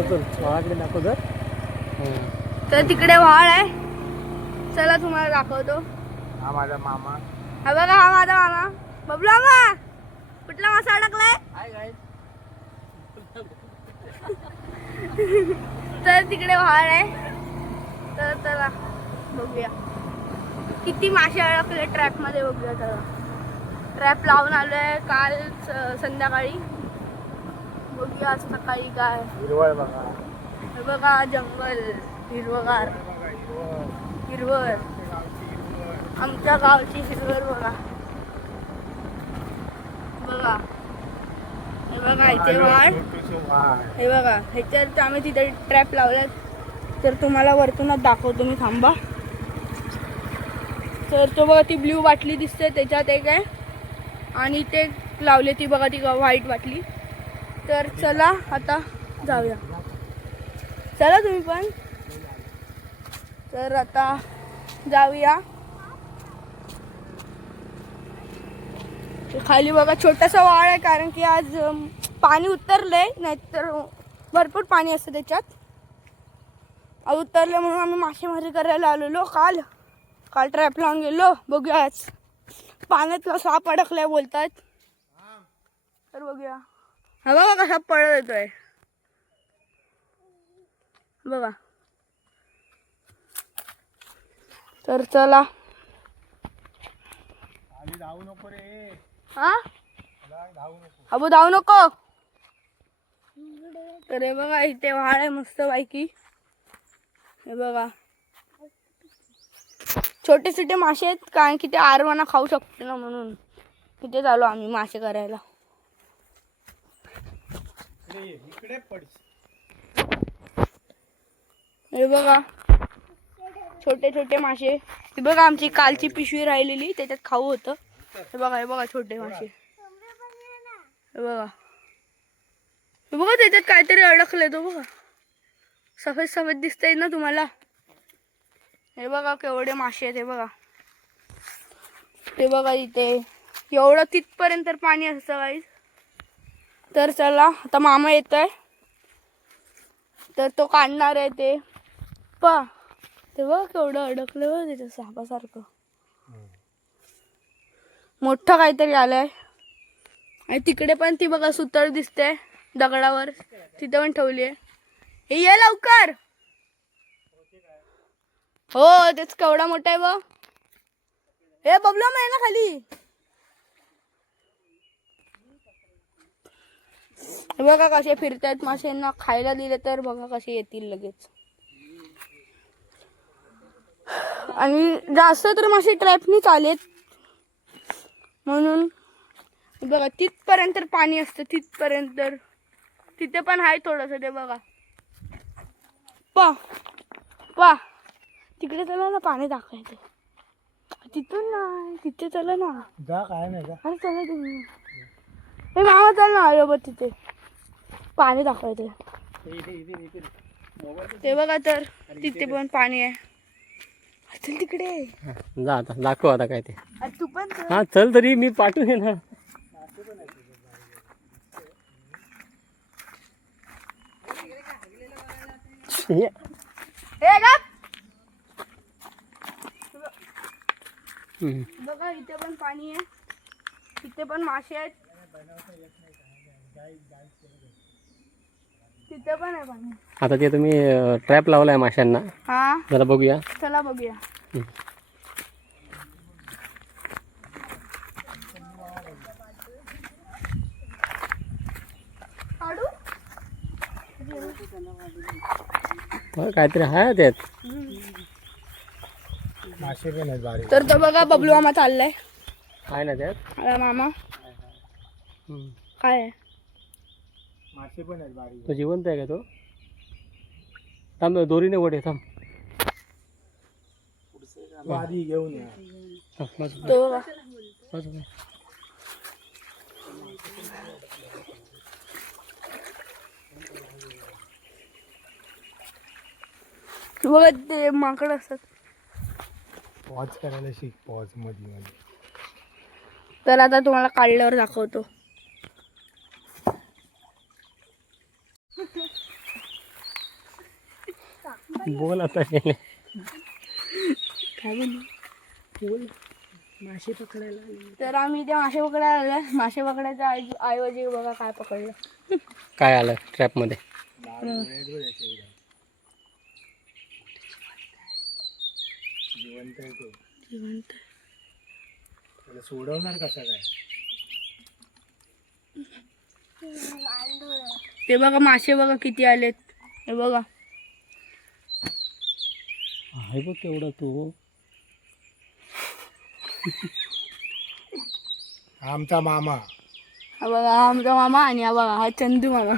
दाखव तर तिकडे व्हाळ आहे, चला तुम्हाला दाखवतो. हा माझा मामा. हा बघा, हा माझा मामा बबलू मामा. कुठला मासा अडकलाय? तर तिकडे व्हाळ आहे, तर चला बघूया किती मासे अडकले ट्रॅप मध्ये. बघूया चला. ट्रॅप लावून आलोय काल संध्याकाळी. बघूया आज सकाळी काय. हिरवळ बघा. हे बघा जंगल हिरवगार, हिरवळ. आमच्या गावची हिरवळ बघा. बघा हे बघा इथे वाढ. हे बघा ह्याच्यात आम्ही तिथे ट्रॅप लावल्यात, तर तुम्हाला वरतूनच दाखवतो मी. थांबा. तर तो बघा ती ब्ल्यू बाटली दिसते, त्याच्यात एक आहे, आणि ते लावले ती बघा ती व्हाईट बाटली. तर चला आता जाऊया. चला तुम्ही पण. तर आता जाऊया. खाली बघा छोटासा वाळ आहे, कारण की आज पाणी उतरलंय, नाहीतर भरपूर पाणी असतं त्याच्यात. आज उतरले म्हणून आम्ही मासेमारी करायला आलेलो. काल ट्रॅप लावून गेलो. बघूया आज पाण्यातला साप अडकलाय बोलतात, तर बघूया. हा बघा कसा पळत येतोय बघा. तर चला. धावू नको रे. हा धावू नको. अबू धावू नको. तर हे बघा इथे व्हाळ आहे मस्त पैकी. हे बघा छोटे छोटे मासे आहेत, कारण की ते आरवाना खाऊ शकतो ना, म्हणून इथे चालू आम्ही मासे करायला. हे बघा छोटे छोटे मासे. हे बघा आमची कालची पिशवी राहिलेली, त्याच्यात खाऊ होतं. हे बघा छोटे मासे. हे बघा त्याच्यात काहीतरी अडकलंय. तो बघा सफेद सफेद दिसतंय ना तुम्हाला. हे बघा केवढे मासे आहेत. हे बघा इथे एवढं तिथपर्यंत पाणी असतं गाईस. तर चला आता मामा येत आहे, तर तो काढणार आहे ते. ते बघ केवढं अडकलं बघ त्याच्या सापासारखं. मोठं काहीतरी आलंय. आणि तिकडे पण ती बघा सुतळ दिसते दगडावर, तिथे पण ठेवली आहे. हे ये लवकर. हो तेच केवढा मोठा आहे बघ. हे बबलू आहे ना खाली. हे बघा कसे फिरतायत माशांना खायला दिले तर बघा कसे येतील लगेच. आणि जास्त तर मासे ट्रॅपनी चालेत, म्हणून बघा तिथपर्यंत पाणी असतं. तिथपर्यंत तिथे पण आहे थोडस. ते बघा पा तिकडे चला ना, पाणी दाखवायचं. तिथून नाही, तिथे चला ना. जा काय नाही जा. अरे चला तुम्ही. हे मामा चल ना. अरे बघ तिथे पाणी दाखवायचं. ते बघा तर तिथे पण पाणी आहे. चल तिकडे जा आता दाखव आता काय ते. तू पण हा चल तरी मी पाठवून ना. बघा इथे पण पाणी आहे, तिथे पण मासे आहेत, तिथे पण आहे पाणी. आता ते तुम्ही ट्रॅप लावलाय माशांना. हा जरा बघूया. चला बघूया. काहीतरी आहे त्यात. मासे पण आहेत बारीक. तर तो बघा बबलू मामा चाललाय. आहे ना त्यात. अरे मामा काय आहे? मासे पण आहेत बारीक. तो जिवंत आहे का तो? थांब दोरीने ओढे. थांब आधी घेऊन या. तो बघा बघा ते माकड असतात. पॉज करायला शिक. पॉज मध्ये मध्ये. तर आता तुम्हाला काढल्यावर दाखवतो. बोल आता गेले. काय बोल मासे पकडायला तर आम्ही इथे मासे पकडायला आलो. मासे पकडायच्या ऐवजी बघा काय पकडलं. काय आलं ट्रॅपमध्ये? जिवंत सोडवणार कसा काय? ते बघा मासे बघा किती आलेत. हे बघा आहे बघ केवढा तो. आमचा मामा. हा बघा हा आमचा मामा आणि हा बघा हा चंदू मामा.